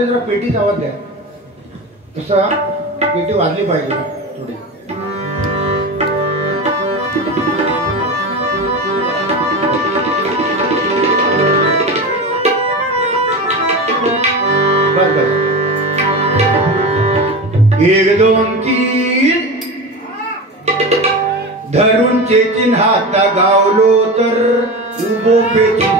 Harmonium जरा पेटीचा आवाज द्या. तसा पेटी वाजली पाहिजे थोडी. बस बस. 1 2 3 धरून चेचिन हाता गावलो तर उभो पेचिन.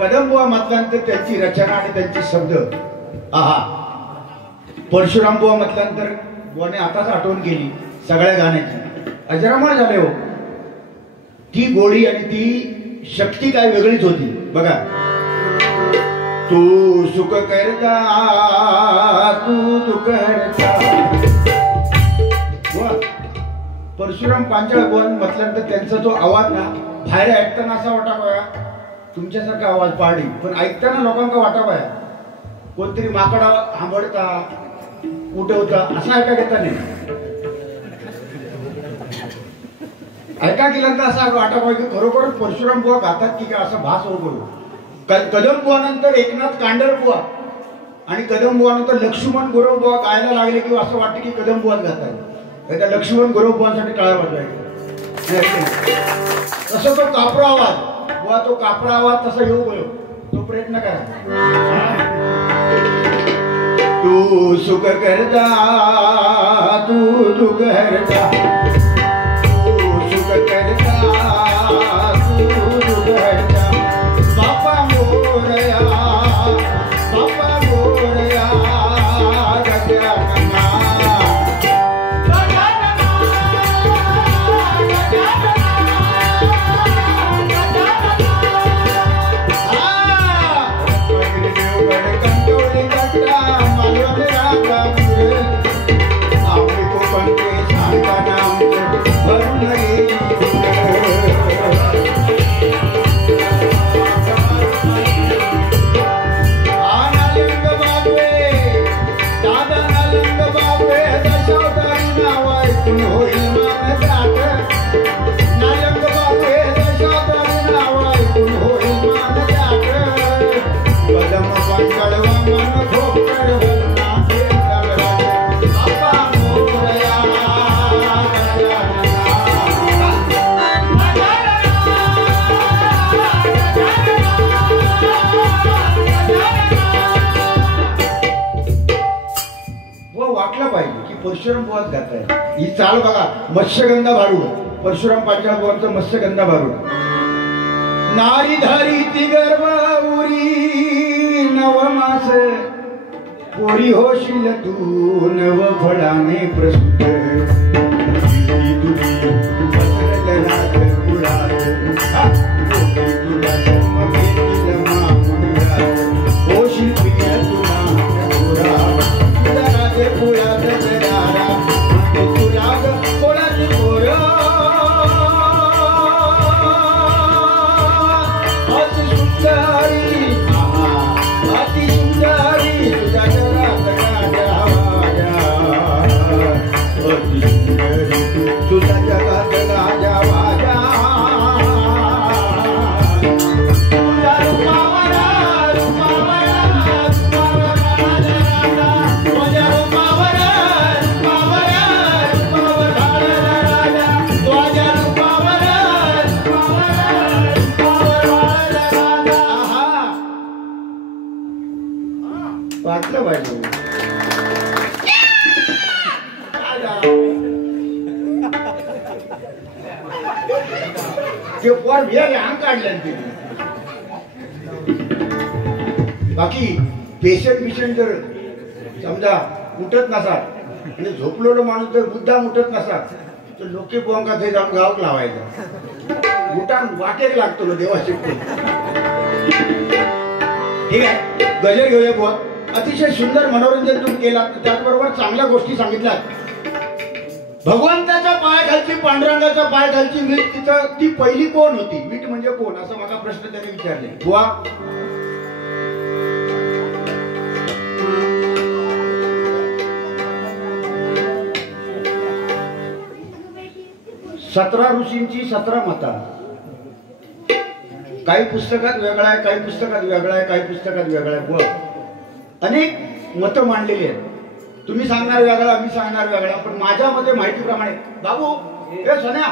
कदमबुवा म्हटल्यानंतर त्यांची रचना आणि त्यांचे शब्द आहा. परशुराम बुवा म्हटल्यानंतर बुवाने आताच आठवण केली सगळ्या गाण्याची. अजरामर झाले हो. ती गोडी आणि ती शक्ती काय वेगळीच होती बघा. तू सुख करता तू दुःख करता. परशुराम पांचाळ बुवा म्हटल्यानंतर त्यांचा तो आवाज ना बाहेर ऐकताना असा वाटावा तुमच्यासारखा आवाज पाडी, पण ऐकताना लोकांना वाटावा कोणतरी माकडा हांबडता उठवता असं ऐका घेता नाही. ऐका केल्यानंतर असं वाटावा की खरोखरच परशुराम बुवा गातात की काय असं भास हो करू. कदम बुवा नंतर एकनाथ कांडर बुवा आणि कदम बुवा नंतर लक्ष्मण गुरव बुवा गायला लागले की असं वाटतं की कदम बुवाच गातात. त्या लक्ष्मण गुरव बुवांसाठी टाळ्या वाजवायच्या. तसं तो कापरा आवाज बुवा, तो कापरा आवाज तसा येऊ गयो तो प्रयत्न करा. तू सुख करता तू दुःख करता. तू सुख करता तू दुःख करता. बापा मोरया बापा मोरया गजानना. परशुराम बुवाच गात आहे. ही चाल बघा. मत्स्यगंधा भारूड परशुराम पांचाळ बुवांचं मत्स्यगंधा भारूड. नारी धारी ती गर्भाउरी नवमास पोरी होशील तू नव फळाने प्रसूत. होशील प्रिय तुला Thank you. बसलं पाहिजे. ते पोर बिहार अंग काढले ते. बाकी पेशंट बिशंट जर समजा उठत नसाल आणि झोपलेलो माणूस जर मुद्दाम उठत नसाल तर लोके पोंगा ते जाऊन गावक लावायचा. उठान वाटेक लागतो देवा शिकतो. ठीक आहे, गजर घेऊया बुवा. अतिशय सुंदर मनोरंजन तुम्ही केला. त्याचबरोबर चांगल्या गोष्टी सांगितल्या. भगवंताच्या पायाखालची पांडुरंगाच्या पायाखालची वीट तिथं ती पहिली कोण होती? वीट म्हणजे कोण असा माझा प्रश्न त्याने विचारले. बुवा 17 ऋषींची 17 मता. काही पुस्तकात वेगळा आहे, काही पुस्तकात वेगळा आहे, काही पुस्तकात वेगळा आहे. बुवा अनेक मतं मांडलेली आहेत. तुम्ही सांगणार वेगळा, मी सांगणार वेगळा. पण माझ्या मते माहितीप्रमाणे बाबू हे सोन्या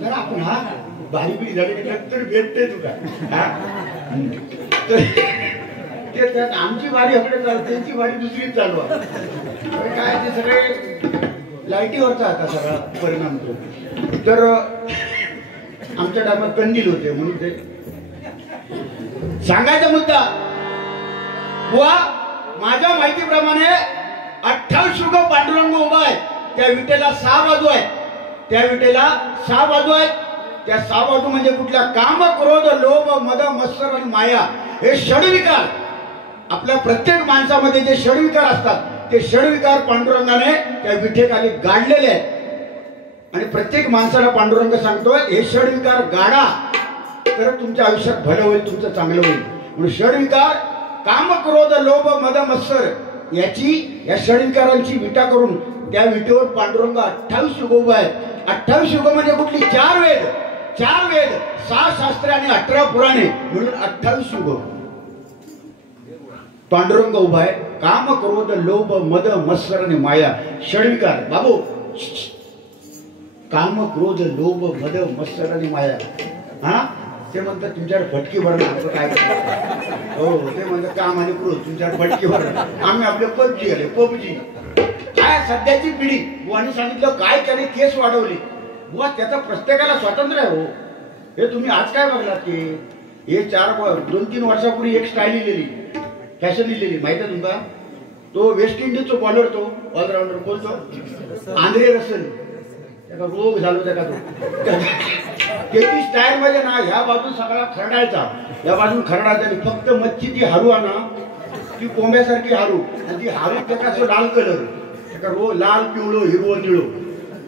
जरा आपण हा बारी बिरी झाली तर भेटते तुका. ते त्यात आमची वारी आपले चालू, त्यांची वारी दुसरीच चालू आहे. काय ते सगळे लाईटीवरचा आता सगळा परिणाम होतो. तर आमच्या टायमात कंदील होते म्हणून ते सांगायचा मुद्दा. बुवा माझ्या माहितीप्रमाणे 28 युग पांडुरंग उभा आहे. त्या विटेला 6 बाजू आहेत. त्या विटेला 6 बाजू आहेत. त्या 6 बाजू म्हणजे कुठल्या? काम, क्रोध, लोभ, मद, मत्सर आणि माया हे षडविकार. आपल्या प्रत्येक माणसामध्ये जे षडविकार असतात ते षडविकार पांडुरंगाने त्या विठेखाली गाडलेले आहेत. आणि प्रत्येक माणसाला पांडुरंग सांगतोय हे षडविकार गाडा तर तुमच्या आयुष्यात भलं होईल, तुमचं चांगलं होईल. म्हणून षडविकार काम, क्रोध, लोभ, मद, मत्सर या षडविकारांची विटा करून त्या विटेवर पांडुरंग 28 युग उभा आहे. 28 युग म्हणजे कुठली? 4 वेद, 6 शास्त्रे आणि 18 पुराणे म्हणून 28 युग पांडुरंग उभा आहे. काम, क्रोध, लोभ, मद, मत्सर आणि माया षडविकार. बाबू काम, क्रोध, लोभ, मद, मत्सर आणि माया. हा ते म्हणतात तुमच्यावर फटकी भरणं काय? हो ते म्हणतात काम आणि क्रोध तुमच्यावर फटकी भरणं. आम्ही आपले पबजी आले. पबजी काय सध्याची पिढी. बुवानी सांगितलं काय त्याने केस वाढवली. बुवा त्याचा प्रत्येकाला स्वातंत्र्य आहे. हो हे तुम्ही आज काय बघलात की हे 2-3 वर्षापूर्वी एक स्टाईल लिहिलेली, फॅशन लिहिलेली माहिती आहे तुमका? तो वेस्ट इंडिजचा बॉलर, तो ऑलराऊंडर बोलतो आंद्रे रसल. त्याचा रोग झालो त्याचा तो. त्याची स्टाईल म्हणजे ना ह्या बाजून सगळा खरडायचा, या बाजून खरडायचा आणि फक्त मच्छी ती हरू ना ती कोंब्यासारखी हरू. आणि ती हरू त्याचा असं लाल कलर, त्याचा लाल, पिवळो, हिरवो, निळो.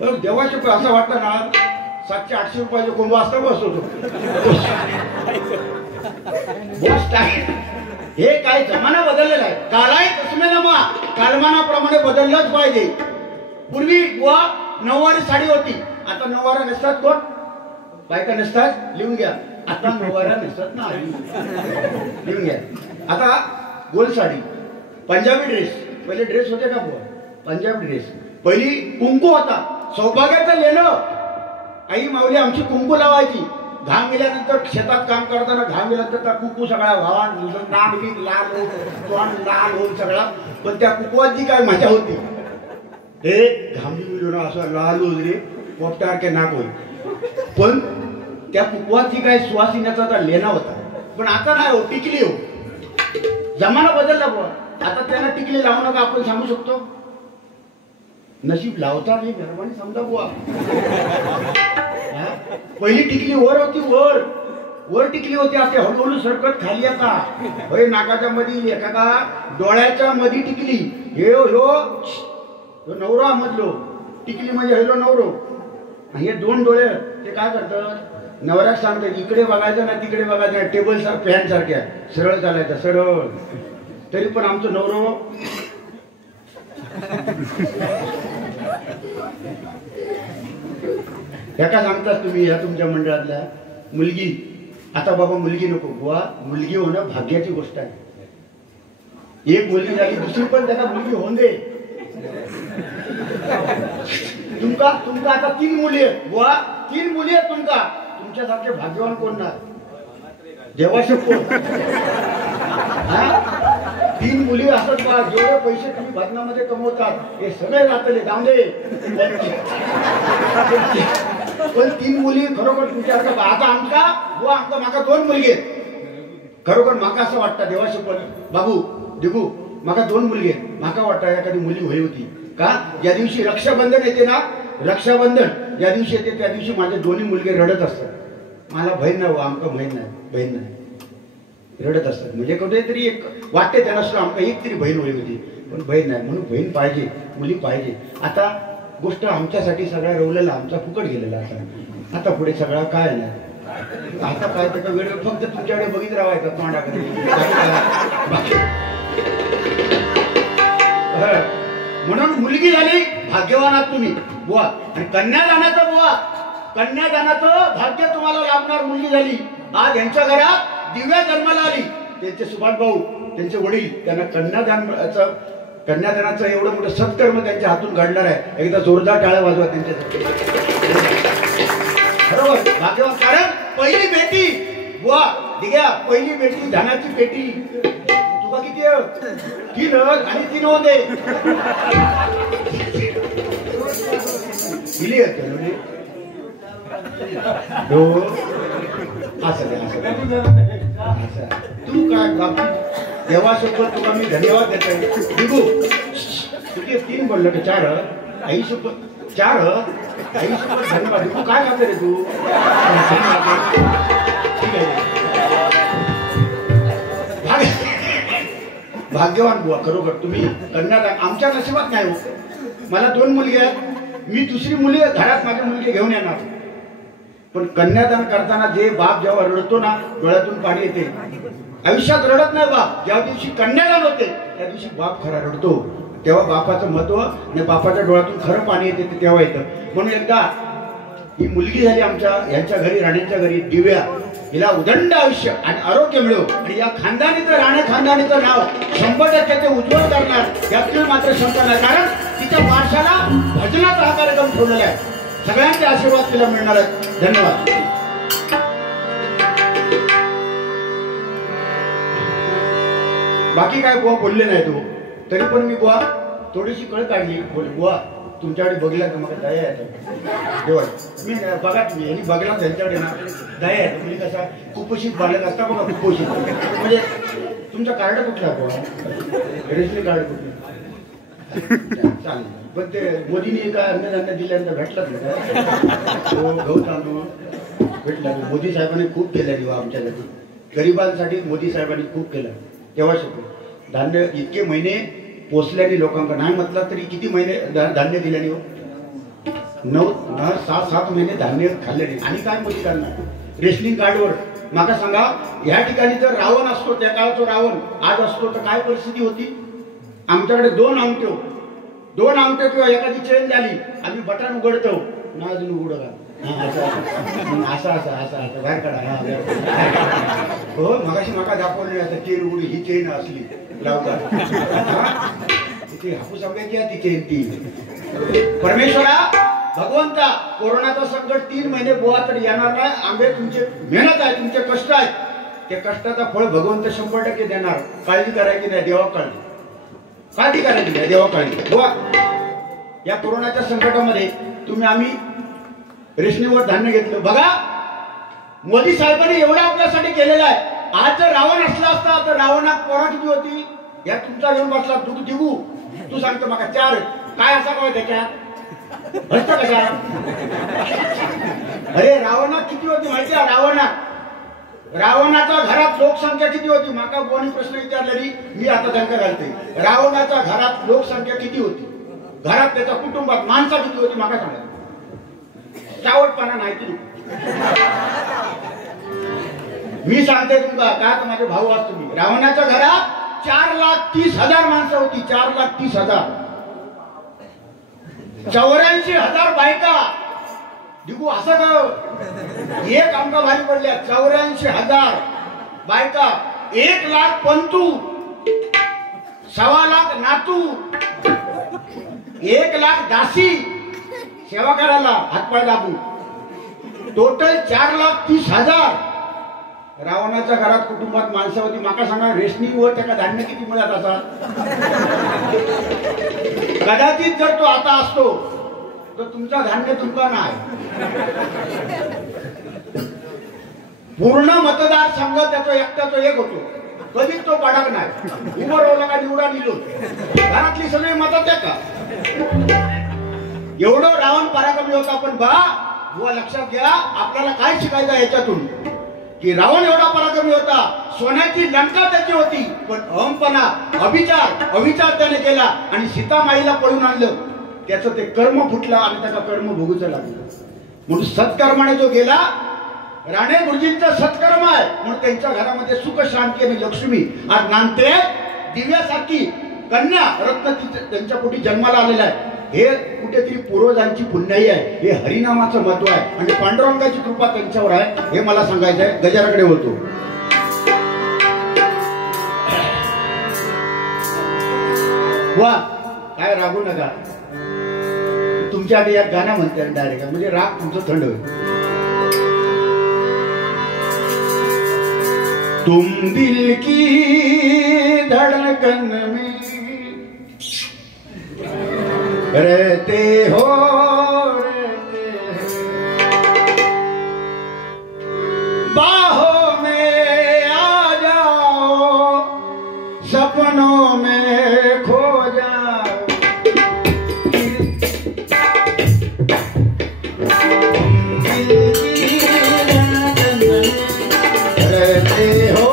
पण देवाचे असं वाटतं ना 700-800 रुपयाचे कोंबा असता बसतो तो. हे काय जमाना बदललेला आहे. कालाय तस्मेनामा, कालमानाप्रमाणे बदललंच पाहिजे. पूर्वी बुवा नऊवारी साडी होती, आता नऊवारा नसतात. कोण बायका नसतात? लिहून घ्या. आता नऊवारा नसतात ना, लिहून घ्या. आता गोल साडी, पंजाबी ड्रेस. पहिले ड्रेस होते का बुवा? पंजाबी ड्रेस. पहिली कुंकू होता, सौभाग्याचं लेणं. आई माऊली आमची कुंकू लावायची. घाम गेल्यानंतर शेतात काम करताना घाम गेल्यानंतर त्या कुंकू सगळा व्हावा, नाक बीक लाल होऊन, तोंड लाल होऊन सगळा. पण त्या कुंकवाची काय मजा होती. हे घामली मिळून असं लाल होईल रे, पोपटासारखे नाक होईल. पण त्या कुंकवाची काय सुवासिन्याचा तर लेणा होता. पण आता नाही हो, टिकली हो. जमाना बदलला बुवा. आता त्यांना टिकली लावू नका आपण सांगू शकतो. नशीब लावता नाही मेहरबानी समजा बुवा. पहिली टिकली वर होती, वर टिकली होती. आता हळूहळू सरकत खाली. आता होय नाकाच्या मध्ये एखादा डोळ्याच्या मध्ये टिकली. हे हो नवरो मधलो टिकली म्हणजे हेलो नवरो. हे 2 डोळे ते काय करतात? नवऱ्याक सांगतात इकडे बघायचं ना तिकडे बघायचं ना. टेबल सारखं फॅन सारख्या सरळ चालायचं सरळ. तरी पण आमचं नवरो ह्याका सांगतात तुम्ही ह्या तुमच्या मंडळातल्या मुलगी. आता बाबा मुलगी नको बुवा, मुलगी होणं भाग्याची गोष्ट आहे. एक मुलगी झाली दुसरी पण त्याला मुलगी होऊन दे. तुमका आता 3 मुली आहेत बुवा, 3 मुली आहेत तुमका. तुमच्यासारखे भाग्यवान कोण नाही देवाचे कोण. 3 मुली असत का जेवढे पैसे तुम्ही भजनामध्ये कमवतात हे सगळे राहतले दांडे पण 3 मुली खरोखर तुमच्या आता आमका बुवा आमका माका 2 मुलगे खरोखर माका असं वाटतं देवाशी पण बाबू दिगू माका 2 मुलगे माका वाटतं एखादी मुली होई होती का ज्या दिवशी रक्षाबंधन येते ना रक्षाबंधन ज्या दिवशी येते त्या दिवशी माझे दोन्ही मुलगे रडत असतात मला बहीण नाही आमका बहीण नाही रडत असतात म्हणजे कुठेतरी एक वाटते त्यांना सुद्धा आमका एक तरी बहीण होई होती पण बहीण नाही म्हणून बहीण पाहिजे मुली पाहिजे आता गोष्ट आमच्यासाठी सगळ्या रवलेला आमचा फुकट गेलेला आता पुढे सगळा काय नाही आता काय त्याचा वेळ फक्त तुमच्याकडे बघित राहायचं तोंडाकडे म्हणून मुलगी झाली भाग्यवान आहात तुम्ही बुवा आणि कन्यादानाचं बुवा कन्यादानाचं भाग्य तुम्हाला लाभणार मुलगी झाली आज यांच्या घरात दिव्या जन्माला आली त्यांचे सुभाष भाऊ त्यांचे वडील त्यांना कन्यादानाचं एवढं मोठं सत्कर्म त्यांच्या हातून घडणार आहे एकदा जोरदार टाळ्या वाजवा त्यांच्यासाठी बरोबर भाग्यवान कारण पहिली बेटी बुवा दिग्या पहिली बेटी धनाची पेटी तुका किती 3 आणि 3 होते दिली तू काय देवासोबत तुला मी धन्यवाद देतो दिगू तुझे 3 बोललं का 4 आईसोबत 4 आईसोबत धन्यवाद तू काय खाते रे तू ठीक आहे भाग्यवान बुवा खरोखर तुम्ही कन्यादान आमच्या नशिबात नाही हो मला 2 मुलगे आहेत मी दुसरी मुली घरात माझे मुलगे घेऊन येणार पण कन्यादान करताना जे बाप जेव्हा रडतो ना डोळ्यातून पाणी येते आयुष्यात रडत नाही बाप ज्या दिवशी कन्यादान होते त्या दिवशी बाप खरा रडतो तेव्हा बापाचं महत्व आणि बापाच्या डोळ्यातून खरं पाणी येते ते तेव्हा येतं म्हणून एकदा ही मुलगी झाली आमच्या यांच्या घरी राणीच्या घरी दिव्या हिला उदंड आयुष्य आणि आरोग्य मिळो आणि या खानदानीचं राणे खानदानीचं नाव 100% ते उज्ज्वल करणार यातून मात्र शंका नाही कारण तिच्या वारशाला भजनाचा हा कार्यक्रम ठेवलेला आहे सगळ्यांचे आशीर्वाद तिला मिळणार आहेत धन्यवाद बाकी काय बुवा बोलले नाही तू तरी पण मी बुवा थोडीशी कळ काढली बोल बुवा तुमच्याकडे बघितला का मला दया येतो देवा मी बघा तुम्ही यांनी बघला त्यांच्याकडे ना दया येतो म्हणजे कसा कुपोषित बालक असता बघा कुपोषित म्हणजे तुमचं कार्ड कुठलं बुवा रेशनिंग कार्ड कुठलं चालेल पण ते मोदींनी काय अन्नधान्य दिल्यानंतर भेटलाच नाही गहू तांदूळ भेटला मोदी साहेबांनी खूप केलं दिवा आमच्यासाठी गरिबांसाठी मोदी साहेबांनी खूप केलं तेव्हा शकतो धान्य इतके महिने पोचल्याने लोकांना नाही म्हटलं तरी किती महिने धान्य दिल्याने हो 7 महिने धान्य खाल्ल्याने आणि काय मोदी करणार रेशनिंग कार्डवर माका सांगा ह्या ठिकाणी जर रावण असतो त्या काळाचा रावण आज असतो तर काय परिस्थिती होती आमच्याकडे 2 अंगठे किंवा एखादी चेन झाली आम्ही बटन उघडतो ना अजून उघड असं बाहेर काढा हो मगाशी माका दाखवली आता चेन उघडी ही चेन असली लावतात हापूस आंब्याची ती चेन ती परमेश्वरा भगवंता कोरोनाचा संकट 3 महिने बुवा तर येणार नाही आंबे तुमचे मेहनत आहे तुमचे कष्ट आहेत ते कष्टाचा फळ भगवंत 100% देणार काळजी करायची नाही देवा काळजी करायची नाही देवा काळजी बुवा या कोरोनाच्या संकटामध्ये तुम्ही आम्ही रेशनिंगवर धान्य घेतलं बघा मोदी साहेबांनी एवढं आपल्यासाठी केलेलं आहे आज जर रावण असला असता तर रावणात पोरा किती होती या तुमचा घेऊन बसला तू दिगू तू सांगतो मका 4 काय असा काय त्याच्यात भस्त कशा अरे रावणात किती होती माहिती आहे रावणाच्या घरात लोकसंख्या किती होती माका कोणी प्रश्न विचारलेली मी आता त्यांना घालते रावणाच्या घरात लोकसंख्या किती होती घरात त्याच्या कुटुंबात माणसं किती होती माका सांगा चावटपणा नाही तू मी सांगते तुमका का माझे भाऊ आज तुम्ही रावणाच्या घरात 4,30,000 माणसं होती 4,30,000 84,000 बायका दिगू असं का एक आमका भारी पडल्या 84,000 बायका 1,00,000 पंतू 1,00,000 नातू 1,00,000 दासी सेवा करायला हातपाय दाबू टोटल 4,30,000 रावणाच्या घरात कुटुंबात माणसं होती. माका सांगा रेशनिंग वर त्याला धान्य किती मिळत असा. कदाचित जर तो आता असतो तर तुमचा धान्य तुमचा नाही. पूर्ण मतदारसंघ त्याचा एकट्याचा एक होतो. कधीच तो पडक नाही. उभं राहिला का निवडा निलो घरातली सगळी मतं त्या का. एवढं रावण पराक्रमी होता. पण बुवा लक्षात घ्या आपल्याला काय शिकायचं याच्यातून की रावण एवढा पराक्रमी होता. सोन्याची लंका त्याची होती. पण अहमपणा अविचार त्याने केला आणि सीतामाईला पळून आणलं. त्याचं ते कर्म फुटलं आणि त्याला कर्म भोगूचं लागलं. म्हणून सत्कर्माने जो गेला राणे गुरुजींचा सत्कर्म आहे म्हणून त्यांच्या घरामध्ये सुख शांती आणि लक्ष्मी आज नांदते. दिव्यासारखी कन्या रत्न त्यांच्या पोटी जन्माला आलेला आहे. हे कुठेतरी पूर्वजांची पुण्याई आहे. हे हरिनामाचं महत्व आहे आणि पांडुरंगाची कृपा त्यांच्यावर आहे. हे मला सांगायचं आहे. गजाराकडे होतो. वा काय रागू नका. तुमच्या आधी एक गाणं म्हणते डायरेक्ट म्हणजे राग तुमचं थंड होईल. तुम दिल की धड़कन में रहते हो बाहों में आ जाओ सपनों में खो जाओ. रहते हो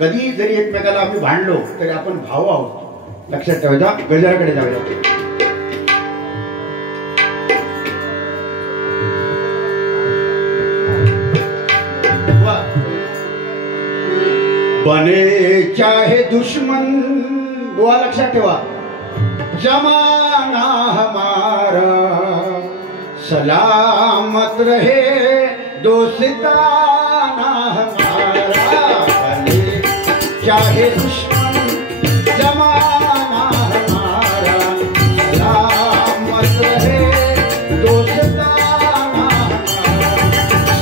कधी जरी एकमेकाला आम्ही भांडलो तरी आपण भाऊ आहोत. लक्षात ठेवायचा. गजाराकडे जाऊया. बने चाहे दुश्मन बुवा लक्षात ठेवा. जमाना हमारा सलामत रहे दोस्ताना हमारा. चाहे दुश्मन जमाना हमारा सलामत रहे दोस्ताना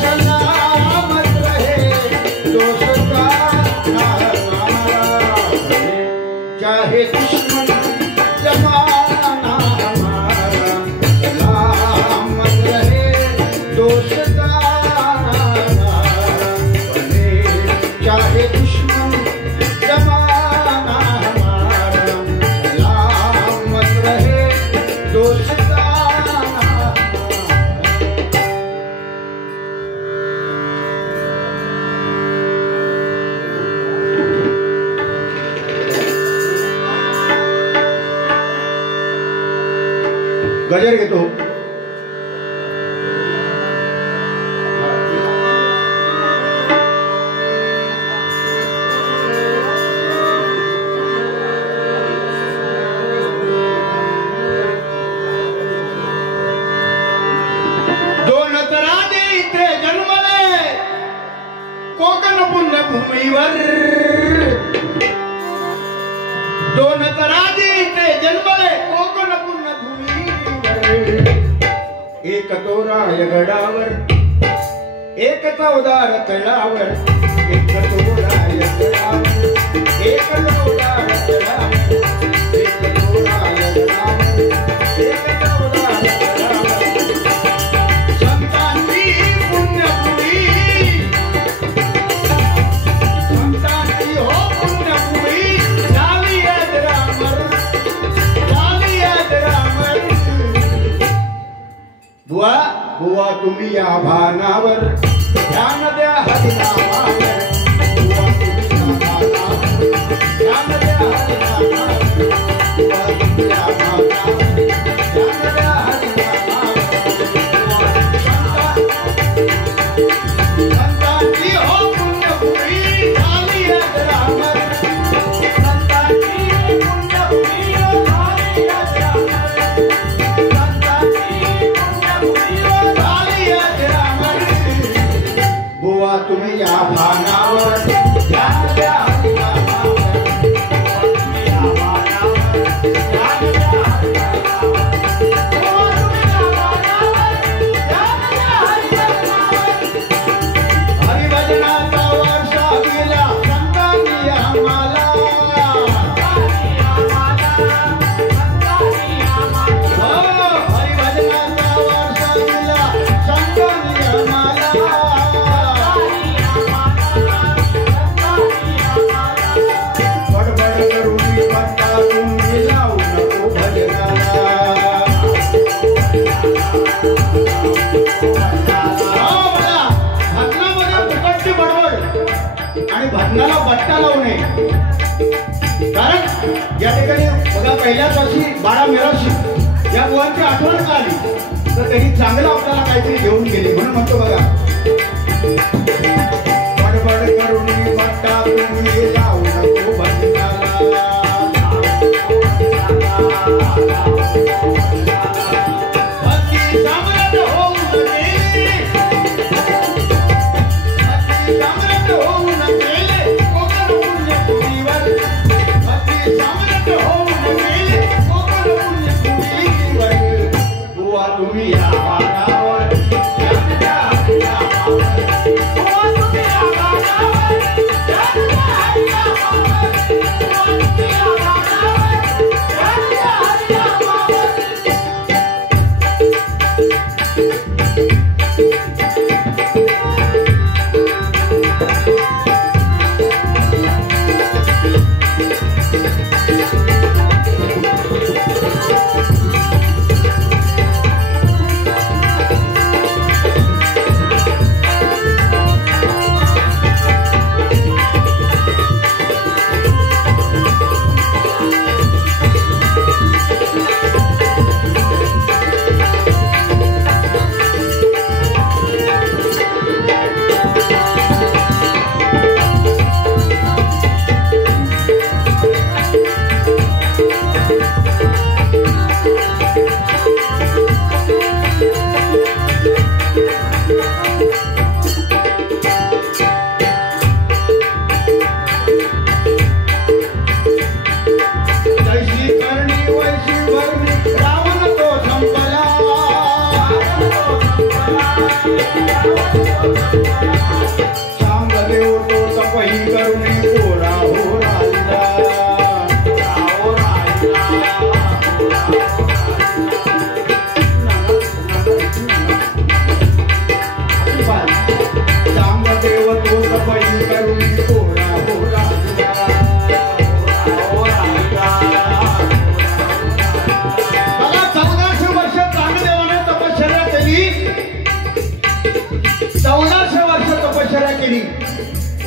सलामत रहे दोस्ताना हमारा. चाहे दुश्मन जमाना हमारा सलामत रहे दोस्ताना हमारा. चाहे दुश्मन जमाना हमारा सलामत रहे दोस्ताना. गजर घेतो. कोकण पुण्यभूमीवर दोन तराजी ते जन्मले कोकण पुण्यभूमीवर. एक तो रायगडावर एक चौदार तळावर. एक तो रायगडावर एक चौदार तळावर. एक तो रायगडावर एक चौदार तळावर. संतांची पुण्यभूमी बुवा तुम्ही या भानावर ध्यान द्या हरिनामावर. बुवा तुम्ही या भानावर ध्यान द्या हरिनामावर. बुवा तुम्ही या भानावर ध्यान द्या धक्का लावू नये. कारण या ठिकाणी बघा पहिल्याच वर्षी 12 मेराशी या बुवांची आठवण का आली तर त्यांनी चांगलं आपल्याला काहीतरी घेऊन गेले. म्हणून म्हणतो बघा बडबड करून बट्टा तुम्ही लावू नको भजनाला. भक्ती सम्राट होऊन गेली, भक्ती सम्राट होऊन गेले कोकण पुण्यभूमीवर. भक्ती सम्राट होऊन गेले कोकण पुण्यभूमीवर. बुवा तुम्ही या गावावर, या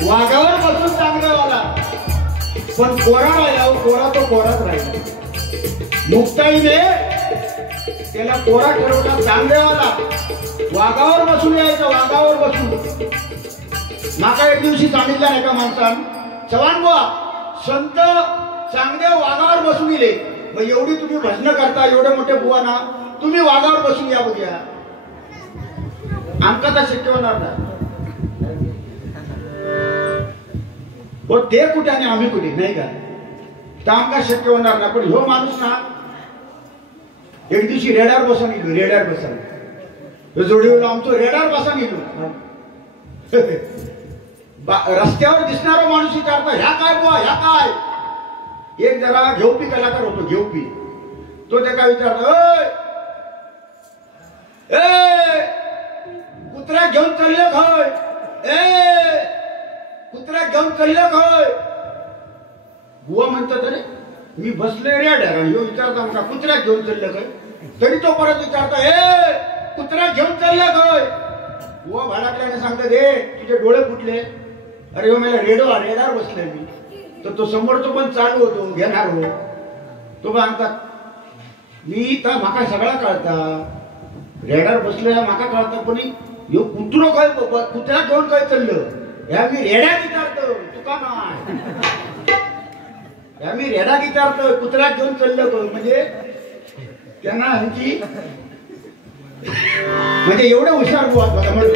वाघावर बसून चांगदेवाला पण कोरा राहिला. कोरा तो कोराच राहिला. मुक्ताईने त्याला कोरा ठरवला. चांगदेवाला वाघावर बसून यायचं, वाघावर बसून. माका एक दिवशी सांगितलं नाही का माणसान, चव्हाण बुवा संत चांगदेव वाघावर बसून गेले. मग एवढी तुम्ही भजन करता, एवढे मोठे बुवा ना, तुम्ही वाघावर बसून या बघूया. आमका तर शक्य होणार नाही. हो ते कुठे आणि आम्ही कुठे नाही का, तर आमका शक्य होणार ना. पण ह्यो माणूस ना एक दिवशी रेडार बसून गेलो. रेडार बसून जोडीवर आमचं रेडार बसून गेलो. रस्त्यावर दिसणारा माणूस विचारतो ह्या काय बुवा, ह्या काय. एक जरा घेऊपी कलाकार होतो, घेऊपी. तो ते काय विचारतो, कुत्र्या घेऊन चालले खय, कुत्र्या घेऊन चालले खय. बुवा म्हणतात अरे मी बसले रेड्यार. ह्यो विचारता का कुत्र्या घेऊन चालले खय. तरी तो परत विचारता कुत्र्या घेऊन चालले खय. बुवा भाडाकल्याने सांगतात तुझे डोळे फुटले. अरे हो मला रेडार बसले मी. तर तो समोरचा पण चालू होतो, घेणार हो. तो सांगतात मी तर माका सगळा कळता, रेडार बसले माका कळता, पण ह्यो कुत्रो काय कुत्र्या घेऊन काय चाललं ह्या मी रेड्या विचारतो. तुका नाही ह्या मी रेडा विचारतो, कुत्र्या घेऊन चाललं. म्हणजे त्यांना ह्यांची म्हणजे एवढे हुशार बुवा बघा. म्हणून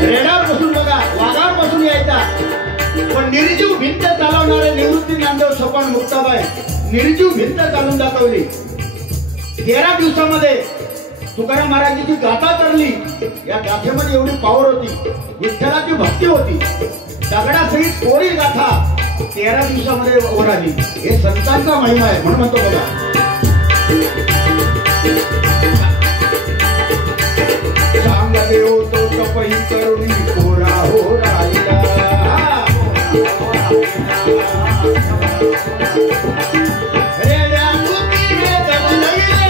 रेडावर बसून बघा, वाघावर बसून यायचा. पण निर्जीव भिंत चालवणारे निवृत्ती नामदेव सोपान मुक्ताबाई निर्जीव भिंत चालून दाखवली. 13 दिवसामध्ये तुकाराम महाराजांची गाथा तरली. या गाथेमध्ये एवढी पॉवर होती, विठ्ठलाची भक्ती होती. दगडासहित कोरी गाथा 13 दिवसामध्ये ओढाली. हे संतांचा महिमा आहे. म्हणून म्हणतो बघा देव तो तपई करुणी कोरा हो राहिला. रेड्या मुकी वेद बनविले,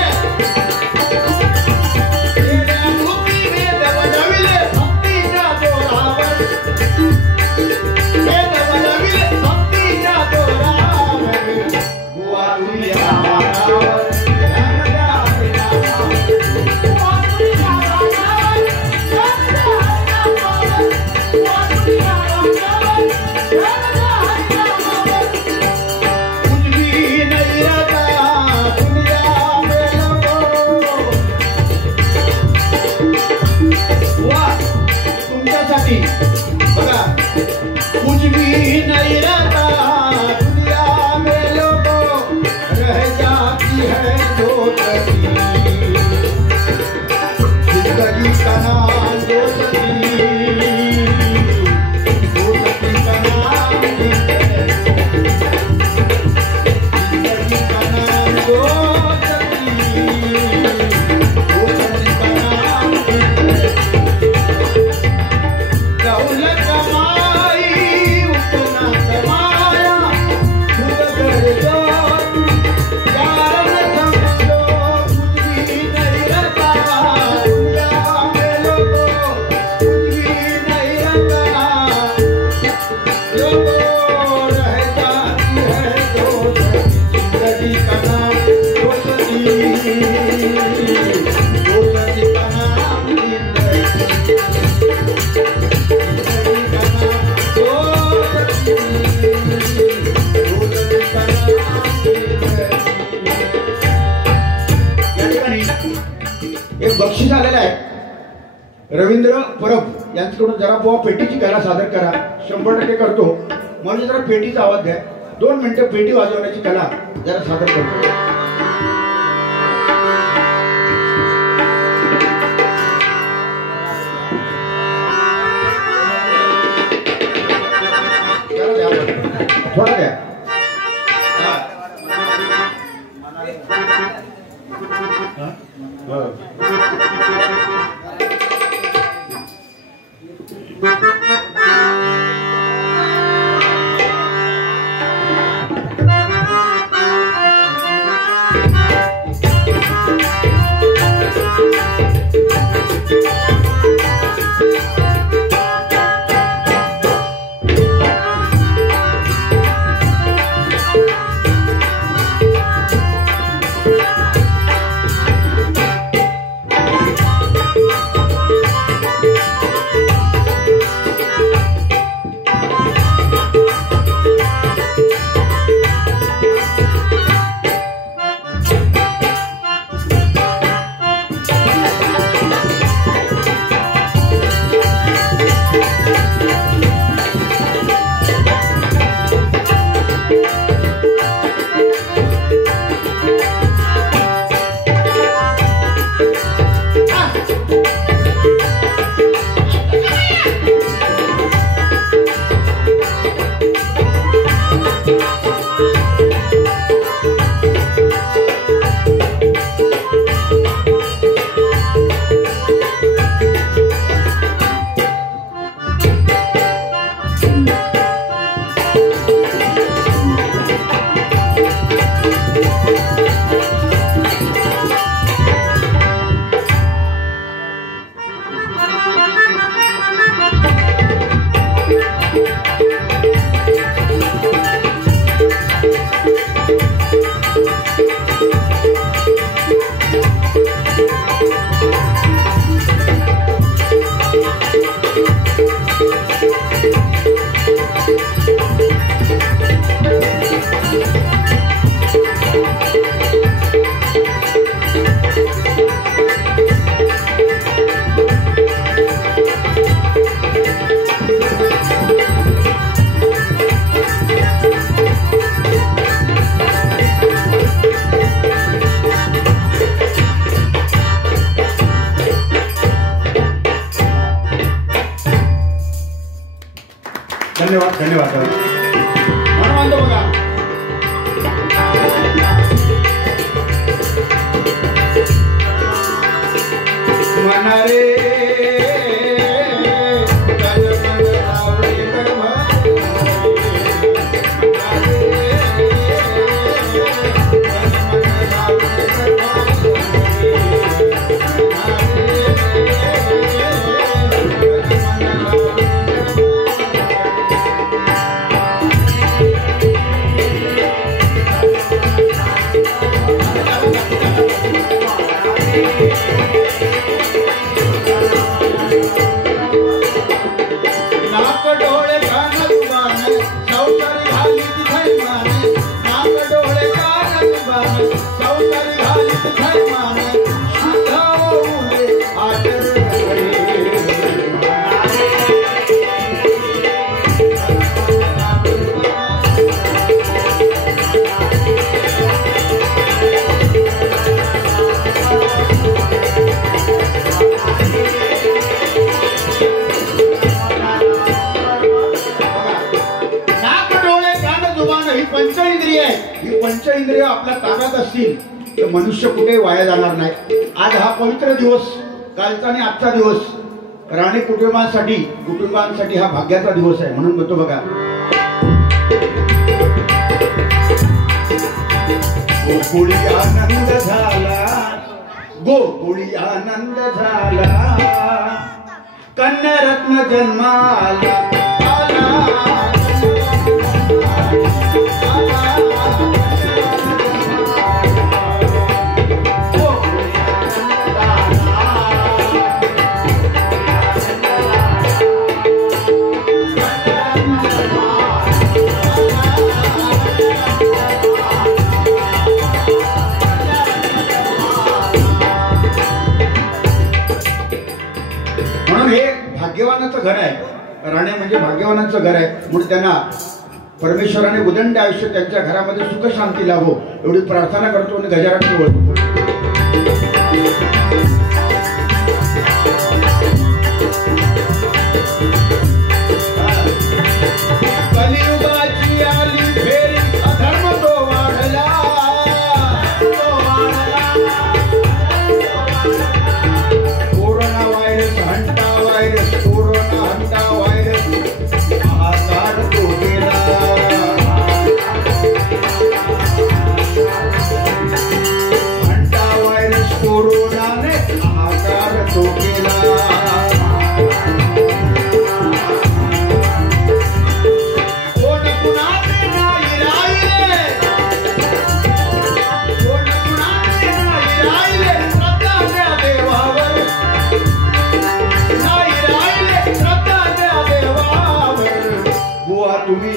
रेड्या मुकी वेद बनविले, भक्तीचा तो रवींद्र परब यांच्याकडून जरा बुवा पेटीची कला सादर करा. 100% करतो. म्हणून जरा पेटीचा आवाज द्या. 2 मिनिटं पेटी वाजवण्याची कला जरा सादर करतो. थोडा द्या. धन्यवाद धन्यवाद. म्हणून बघा मना रे पंचेंद्रिय आपल्या ताब्यात असतील तर मनुष्य कुठे वाया जाणार नाही. आज हा पवित्र दिवस, कालचा आणि आजचा दिवस राणे कुटुंबांसाठी हा भाग्याचा दिवस आहे. म्हणून म्हणतो बघा गोकुळी आनंद झाला, गोकुळी आनंद झाला, कन्यारत्न जन्माला घर आहे. राणे म्हणजे भाग्यवानांचं घर आहे, म्हणून त्यांना परमेश्वराने उदंड आयुष्य त्यांच्या घरामध्ये सुख शांती लाभो एवढी प्रार्थना करतो आणि गजाराची ओळखतो. कलियुगाची आली फेरी अधर्म तो वाढला, corona virus hanta virus, corona hanta virus महाकाळ तो गेला. हंटा व्हायरस कोरोनाने महाकाळ तो गेला. तुम्ही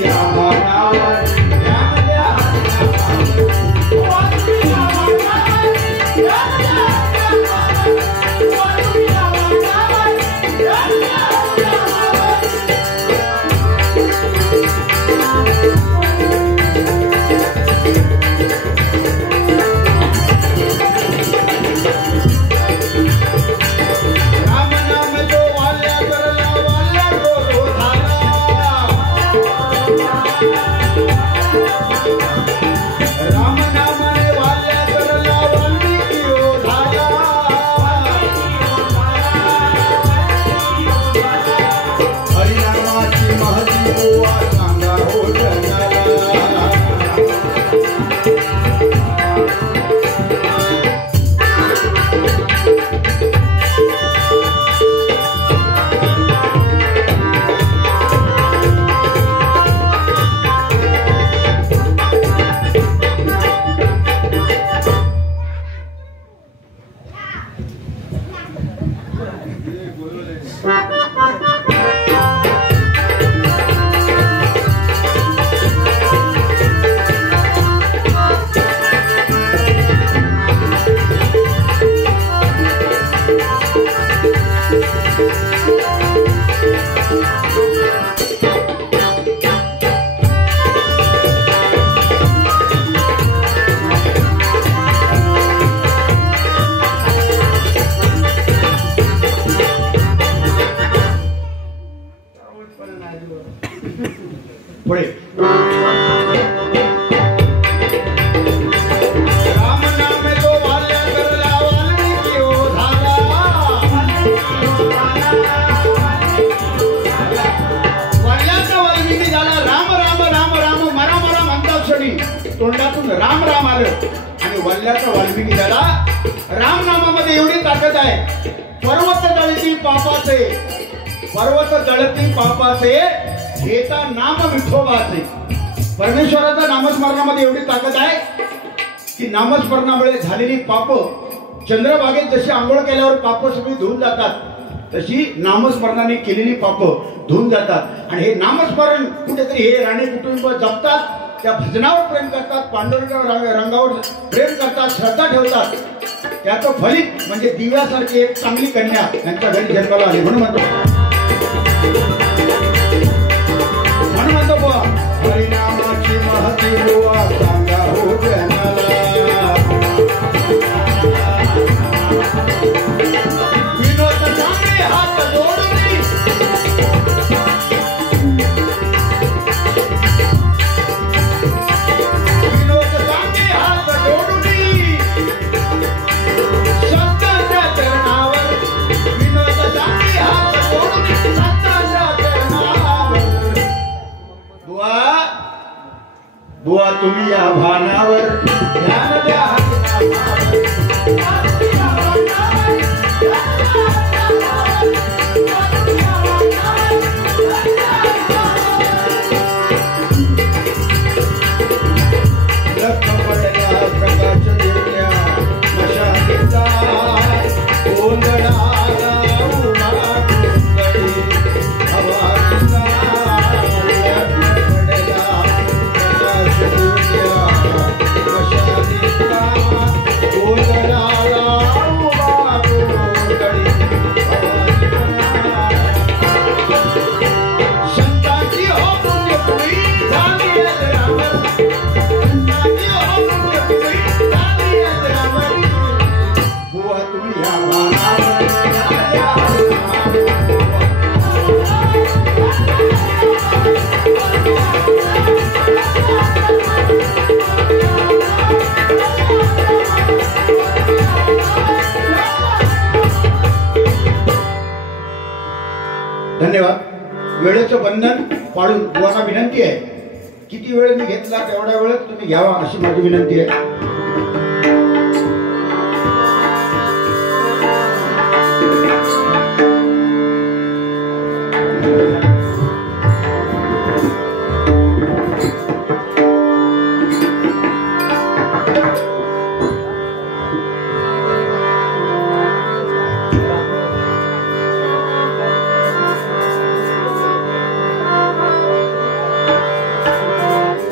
पुढे राम नाम तो वाल्या करला वाल्मिकी ओ झाला. वाल्याचा वाल्मिकी झाला. राम राम राम राम मरा मरा म्हणता क्षणी तोंडातून राम राम आलं आणि वाल्याचा वाल्मिकी झाला. राम नामामध्ये एवढी ताकद आहे. पर्वत जळती पापाचे घेता नाम विठोबाचे. परमेश्वराच्या नामस्मरणामध्ये एवढी ताकद आहे की नामस्मरणामुळे झालेली पाप चंद्रभागेत जशी आंघोळ केल्यावर पाप सगळी धुवून जातात, तशी नामस्मरणाने केलेली पाप धुवून जातात. आणि हे नामस्मरण कुठेतरी हे राणे कुटुंब जपतात, त्या भजनावर प्रेम करतात, पांडुरंगावर रंगावर प्रेम करतात, श्रद्धा ठेवतात. त्याचं फलित म्हणजे दिव्यासारखी एक चांगली कन्या यांच्या घरी जन्माला आली. म्हणून म्हणतो बुवा हरिनामाची महती बुवा सांगा हो जनाला. विनोद सांगे हात जोडून, विनोद सांगे हात जोडून संतांच्या चरणावर. विनोद सांगे हात जोडून संतांच्या चरणावर. बुवा तुम्ही या भानावर ध्यान द्या. पडल्या प्रकाश दिल्या मशालीचा गोंधळाला उभा गोंधळी हवा पडल्या प्रकाश दिल्या मशालीचा गोंधळाला वेळेचं बंधन पाळून बुवांना विनंती आहे, किती वेळ मी घेतला तेवढ्या वेळेत तुम्ही घ्यावा अशी माझी विनंती आहे.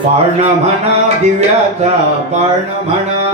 पाळणा म्हणा दिव्याचा, पाळणा म्हणा